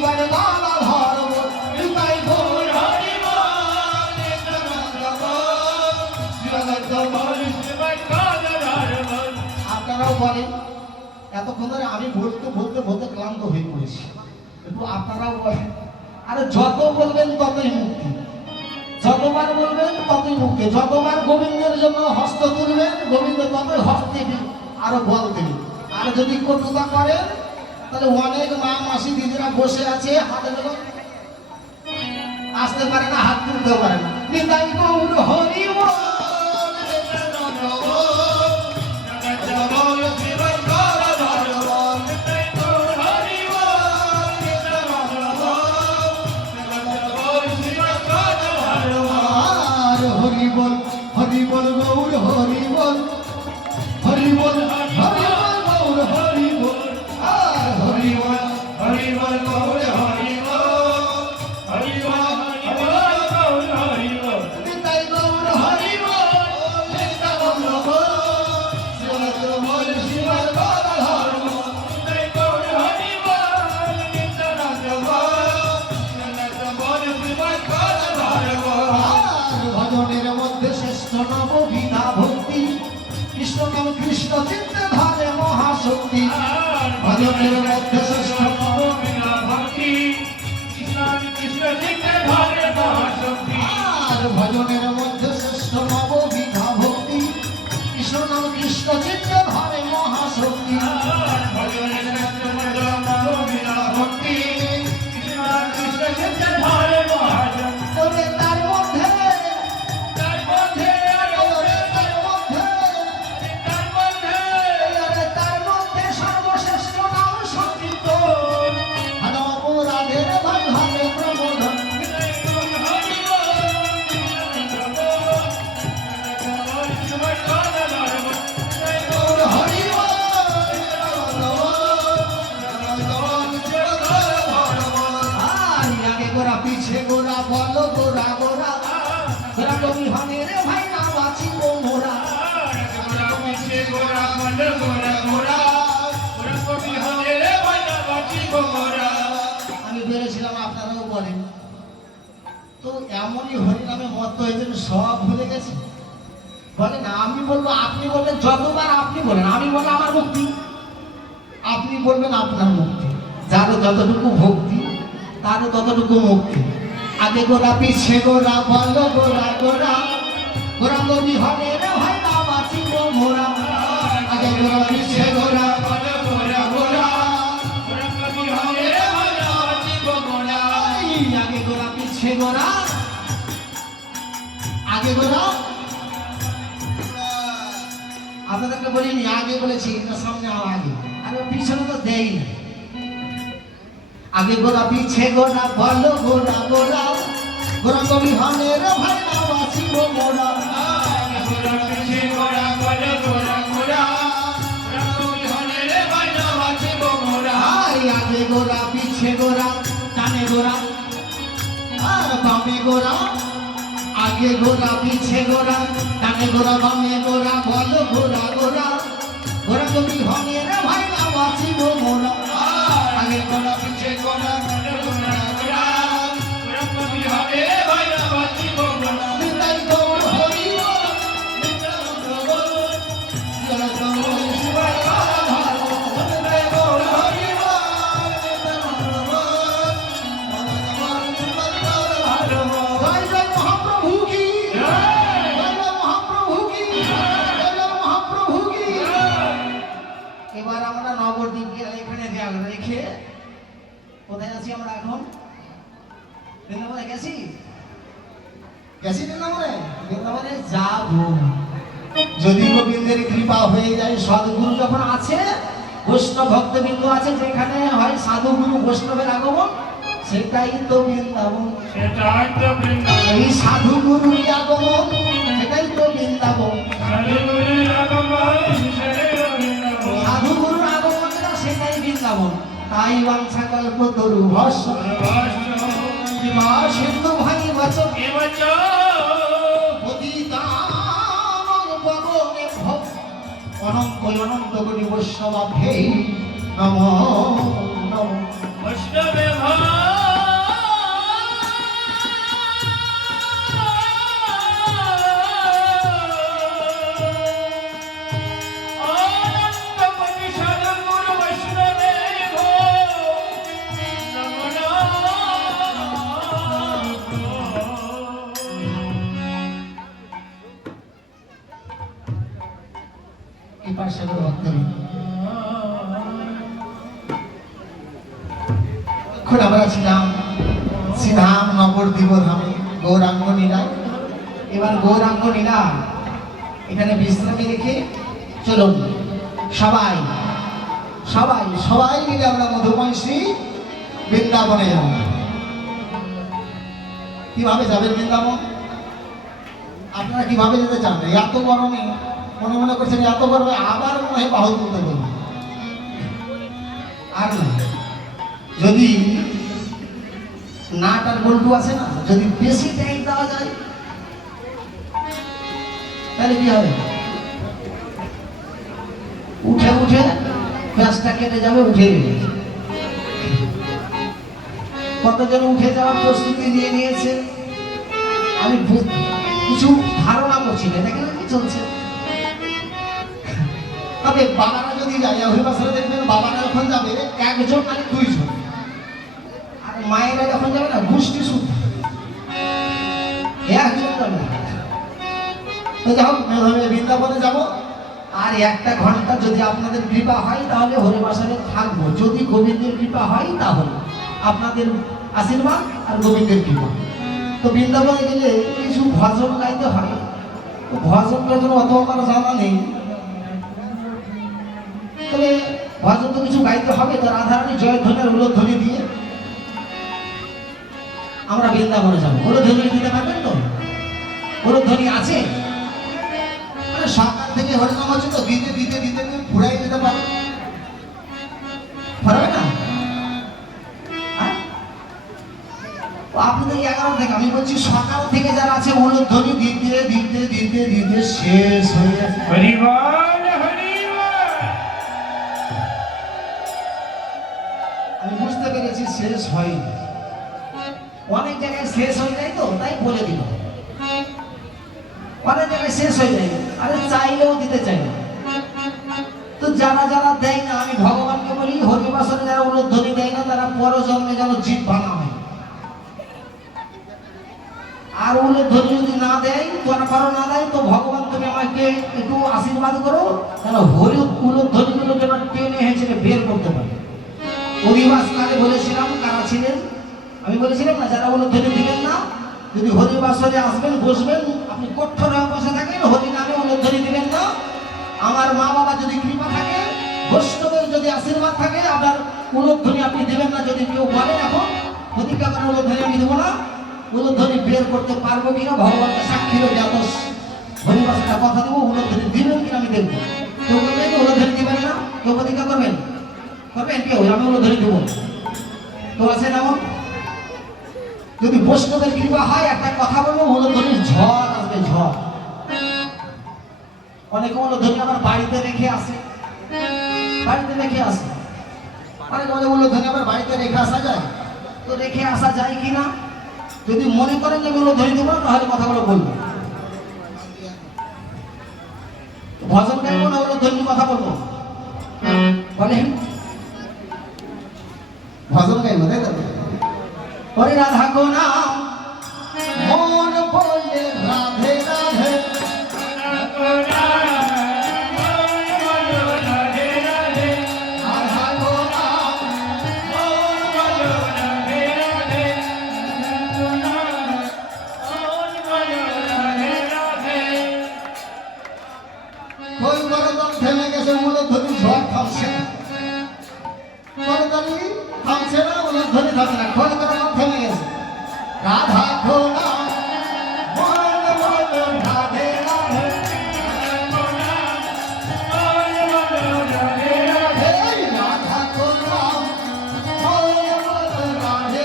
শিবার গলা ধরব নিতাই গৌর হরি বল আপনারাও বলেন এতক্ষণ ধরে আমি বলতে বলতে বলতে ক্লান্ত হয়ে পড়েছি একটু আপনারাও বলেন আরে যত বলবেন ততই মুক্তি যতবার বলবেন ততই মুক্তি যতবার গোবিন্দের জন্য হস্ত তুলবেন গোবিন্দ ততই হস্তে আরো বল দেবে আর যদি কটুতা করেন তাহলে অনেক মা মাসি দিদিরা বসে আছে হাতে গেল আসতে পারে না হাত তুলতে পারে না নিতাই গৌর হরি বল হরি বল হরি বল গৌর হরি বল হরি বল হরি বল গৌর হরি বল আর হরি বল গৌর হরি বল হরি বল গৌর হরি বল নিতাই গৌর হরি বল নিতাই গৌর বল শিবর বল শিবর গলা ধরব নিতাই গৌর হরি বল নিতাই গৌর বল শিবর গলা ধরব ভজনের মধ্যে শ্রেষ্ঠ নববিধা ভক্তি কৃষ্ণ নাম কৃষ্ণ চিন্তে ধারে মহাশক্তি ভজনের মধ্যে শ্রেষ্ঠ নববিধা ভক্তি কৃষ্ণ চিন্তে ধারে মহাশক্তি আর ভজনের মধ্যে শ্রেষ্ঠ নববিধা ভক্তি কৃষ্ণ নাম কৃষ্ণ চিন্তে ধারে মহাশক্তি ভজনের মধ্যে নববিধা ভক্তি কৃষ্ণ নাম কৃষ্ণ চিন্তে ধারে মহাশক্তি পিছে গোরা বলো গোরা গোরা গোরা কবি হবে রে ভাই না বাঁচিব মোরা পিছে গোরা বলো গোরা গোরা গোরা কবি হবে রে ভাই না বাঁচিব মোরা আমি বেরেছিলাম আপনারাও বলেন তো এমনই হরিনামে মত হয়েছেন সব ভুলে গেছে বলেন আমি বলবো আপনি বলবেন যতবার আপনি বলেন আমি বলবো আমার মুক্তি আপনি বলবেন আপনার মুক্তি যার যতটুকু ভক্তি তার ততটুকু মুক্তি আগে গোরা পিছে গোরা বলো গোরা গোরা গোরা কবি হবে রে ভাই না বাঁচিব মোরা আগে গোরা পিছে গোরা বলো গোরা গোরা গোরা কবি হবে রে ভাই না বাঁচিব মোরা আগে গোরা পিছে গোরা আগে গোরা আপনাদেরকে বলিনি আগে বলেছি সামনে আগে আর পিছনে তো দেই না আগে গোরা পিছে গোরা বলো গোরা গোরা গোরা কবি হবে রে ভাই না বাঁচিব মোরা গোরা পিছে গোরা বলো গোরা গোরা গোরা কবি হবে রে ভাই না বাঁচিব মোরা আগে গোরা পিছে গোরা ডানে গোরা আর বামে গোরা আগে গোরা পিছে গোরা ডানে গোরা বামে গোরা বলো গোরা গোরা গোরা কবি হবে রে ভাই না বাঁচিব মোরা আগে গোরা পিছে গোরা বলো গোরা গোরা গোরা কবি হবে ভাই না বাঁচিব মোরা নিতাই গৌর হরি বল নিতাই গৌর বল গোরা কবি শিবার গলা ধরব নিতাই গৌর হরি বল নিতাই গৌর বল শিবার গলা ধরব জয় জয় মহাপ্রভু কি জয় জয় মহাপ্রভু কি জয় জয় মহাপ্রভু কি এবার আমরা নবদ্বীপ গিয়ে এখানে রেখে কোথায় আছি আমরা এখন বৃন্দাবনে গেছি বৃন্দাবনে যাবো যদি গোবিন্দের কৃপা হয়ে যায় সদ্গুরু যখন আছে বৈষ্ণব ভক্তবৃন্দ আছে যেখানে হয় সাধুগুরু বৈষ্ণবের আগমন সেটাই তো বৃন্দাবন এই সাধুগুরুর আগমন সেটাই তো বৃন্দাবন সাধুগুরুর আগমন সেটাই বৃন্দাবন তাই বাঞ্ছা কল্প তরু ভস্ম সিন্ধু ভাই বচন অনন্ত অনন্ত কোটি বৈষ্ণবাভ্যে নমঃ নমঃ বৈষ্ণবে সাগর ভক্তবৃন্দ, এখন আমরা ছিলাম শ্রীধাম নবদ্বীপ ধামে গৌরাঙ্গ নীলায়। এবার গৌরাঙ্গ নীলা এখানে বিশ্রামে রেখে চলুন সবাই সবাই সবাই মিলে আমরা মধুময় শ্রী বৃন্দাবনে যাব। কিভাবে যাবেন বৃন্দাবন? আপনারা কিভাবে যেতে চান? এত গরমে মনে মনে করছেন এত গরমে আবার মনে হয় বাহু তুলতে বলবো। আর না, যদি নাটার বল্টু আছে না, যদি বেশি টাইম দেওয়া যায় তাহলে কি হবে? উঠে উঠে প্যাঁচটা কেটে যাবে, উঠে গেলে। কতজন উঠে যাওয়ার প্রস্তুতি নিয়ে নিয়েছে আমি কিছু ধারণা করছি না, দেখেন কি চলছে। তবে বাবারা যদি যায়, অভিবাসনে দেখবেন বাবারা যখন যাবে একজন মানে দুইজন, আর মায়েরা যখন যাবে না গোষ্ঠী শুদ্ধ একজন যাবে। তো যাই হোক, বৃন্দাবনে যাব। আর একটা ঘন্টা যদি আপনাদের কৃপা হয় তাহলে হরিবাসনে থাকবো, যদি গোবিন্দের কৃপা হয় তাহলে আপনাদের আশীর্বাদ আর গোবিন্দের কৃপা। তো বৃন্দাবনে গেলে কিছু ভজন গাইতে হয়, তো ভজন টজন অত আমার জানা নেই, তবে ভজন তো কিছু গাইতে হবে। তো রাধারানী জয়ধ্বনি আর উলধ্বনি দিয়ে আমরা বৃন্দাবনে যাবো। উলধ্বনি দিতে পারবেন তো? উলধ্বনি আছে? মানে সকাল থেকে হরিনাম হচ্ছে তো, দিতে দিতে দিতে ঘুরাই দিতে পারবে, পারবে না? আপনাদের 11 থেকে, আমি বলছি সকাল থেকে যারা আছে উলধ্বনি দিতে দিতে দিতে দিতে শেষ হয়ে যাচ্ছে। আমি বুঝতে পেরেছি শেষ হয়নি, অনেক জায়গায় শেষ হয়ে যায়, তো তাই বলে দিল। অনেক জায়গায় শেষ হয়ে যায়, আরে চাইলেও দিতে চাই না। তো যারা যারা দেয় না, আমি ভগবানকে বলি হরিবাসনে যারা উলধ্বনি দেয় না তারা পরজন্মে যেন জীব ভাঙা হয়। আর উলধ্বনি যদি না দেয়, তোরা কারো না দেয়, তো ভগবান তুমি আমাকে একটু আশীর্বাদ করো যেন হরি উলধ্বনি গুলো যেন টেনে হেঁচড়ে বের করতে পারে। হরিবাস কালে বলেছিলাম কারা ছিলেন, আমি বলেছিলাম না যারা উলধ্বনি দিবেন না, যদি হরিবাসনে আসবেন বসবেন, আপনি কঠোর হয়ে বসে থাকেন, হরি নামে উলধ্বনি দিবেন না। আমার মা বাবা যদি কৃপা থাকে, বৈষ্ণবের যদি আশীর্বাদ থাকে, আপনার উলধ্বনি আপনি দিবেন না। যদি কেউ বলেন এখন প্রতিজ্ঞা করেন উলধ্বনি আমি দেবো না, উলধ্বনি বের করতে পারবো কিনা ভগবানকে সাক্ষী রেখে এত হরিবাসটা কথা দেবো, উলধ্বনি দিবেন কিনা আমি দেখবো। কেউ বলবেন উলধ্বনি দিবেন না, কেউ প্রতিজ্ঞা করবেন, করবেন কেউ আমি উলধ্বনি দেবো, তো আছে না? যদি বৈষ্ণবের কৃপা হয় একটা কথা বলবো, উলধ্বনির ঝড় আসবে, ঝড়। অনেকে উলধ্বনি আমার বাড়িতে রেখে আসে, বাড়িতে রেখে আসে, অনেকে উলধ্বনি আমার বাড়িতে রেখে আসা যায়, তো রেখে আসা যায় কিনা যদি মনে করেন যে উলধ্বনি দেবো না, তাহলে কথাগুলো বলবো। ভজন গাইবো না উলধ্বনি কথা বলবো, বলেন ভজন গাইবো, তাই তো? হরে রাধা গো নাম মন বলে রাধে রাধে, থেমে গেছে, উলধ্বনি ঝড় থামছে না, করতালি থামছে না, উলধ্বনি থামছে না, খোল করে থেমে গেছে। রাধা ঘোড়া মন বলো রাধে রাধে, রাধা ঘোড়া মন বলো রাধে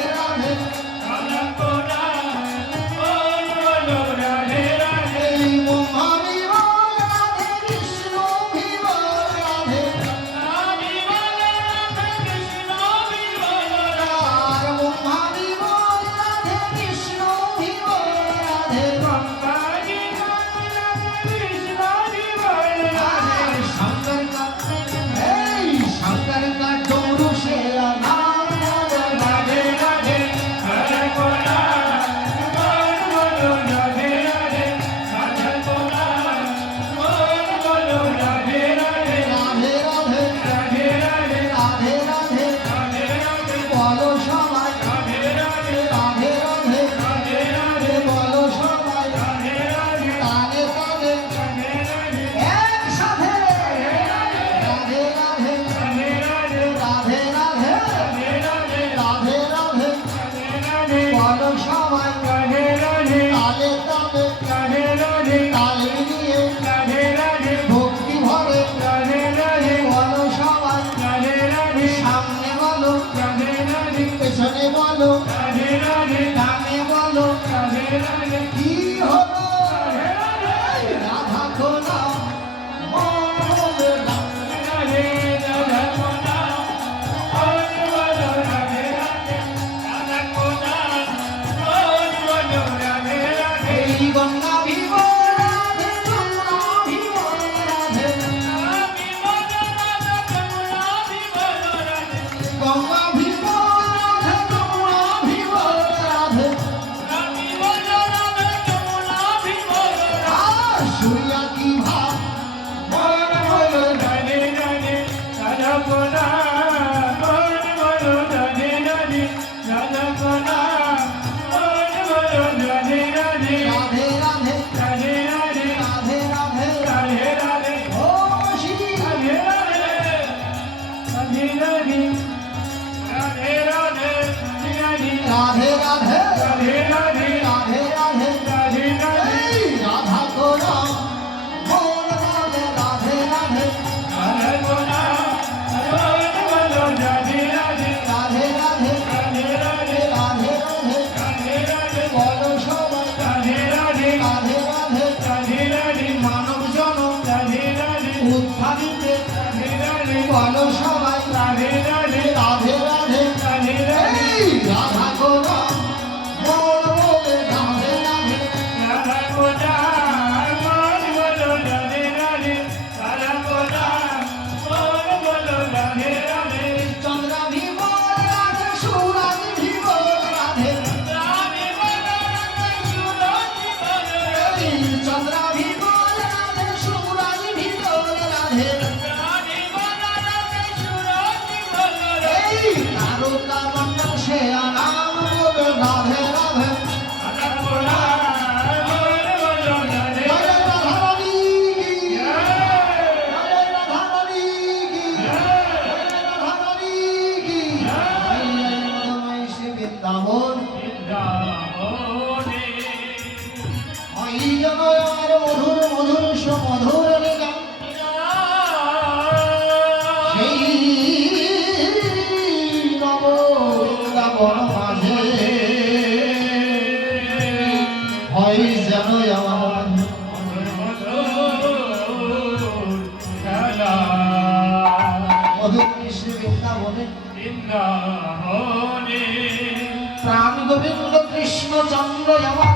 রাধে, এই মহাবী বল রাধে, কৃষ্ণ ভি বল রাধে, আর মহাবী বল রাধে, কৃষ্ণ বলো রাধে রাধে গানে বলো রাধে রাধে কি হলো রাধে রাধে রাধা কোনা মন বলে না রাধে রাধা কোনা মন বলো রাধে রাধে রাধা কোনা মন বলো রাধে রাধে এই গঙ্গা ভিব রাধে যমুনা ভিব রাধে আমি বলো রাধা যমুনা বিবলো রাধে গঙ্গা ভিব রাধে যমুনা ভিব রাধে আমি বলো রাধা যমুনা বিবলো রাধে আর সূর্যা কি ভাব মন বলে রাধে রাধে রাধা কোনা মন বলো রাধে রাধে রাধা কোনা মন বলো রাধে রাধে রাধে রাধে রাধে রাধে রাধে রাধে রাধে রাধে ও শ্রী রাধে রাধে রাধে রাধে রাধে রাধে রাধে রাধে রাধে রাধে রাধে রাধে রাধে রাধে এই রাধা কোনা মন বলে রাধে রাধে রাধা কোনা মন বলো রাধে রাধে রাধে রাধে রাধে রাধে রাধে রাধে রাধে রাধে বলো সবাই রাধে রাধে রাধে রাধে রাধে রাধে মানব জন রাধে রাধে উদ্ধারিতে রাধে রাধে বলো সবাই রাধে রাধে রাধে রাধে রাধে রাধে এই রাধা কোনা মন বলে রাধে রাধে রাধা কোনা মন বলো রাধে রাধে রাধা কোনা মন বলো রাধে রাধে চন্দ্রা ভিব রাধে সুরাজ ভিব রাধে রাধে বলো রাধে সুরতি বলো রাধে এই চন্দ্রা ভিব রাধে সুরাজ ভিব রাধে রাধে বলো রাধে সুরতি বলো রাধে এই তারকা মন্ডল সে আরাম বলে রাধে রাধে রাধা কোনা মন বলো রাধে জয় রাধা রানী কি রাধে জয় রাধা রানী কি জয় রাধা রানী কি জয় মধুময় শ্রী বৃন্দাবন বৃন্দাবনে ওই জনয়ার মধুর মধুর সুমধুর লীলা সেই নব বৃন্দাবন মাঝে হয় যেন আমার মধুর শ্রী বৃন্দাবনে প্রাণ গোবিন্দ কৃষ্ণ চন্দ্র আমার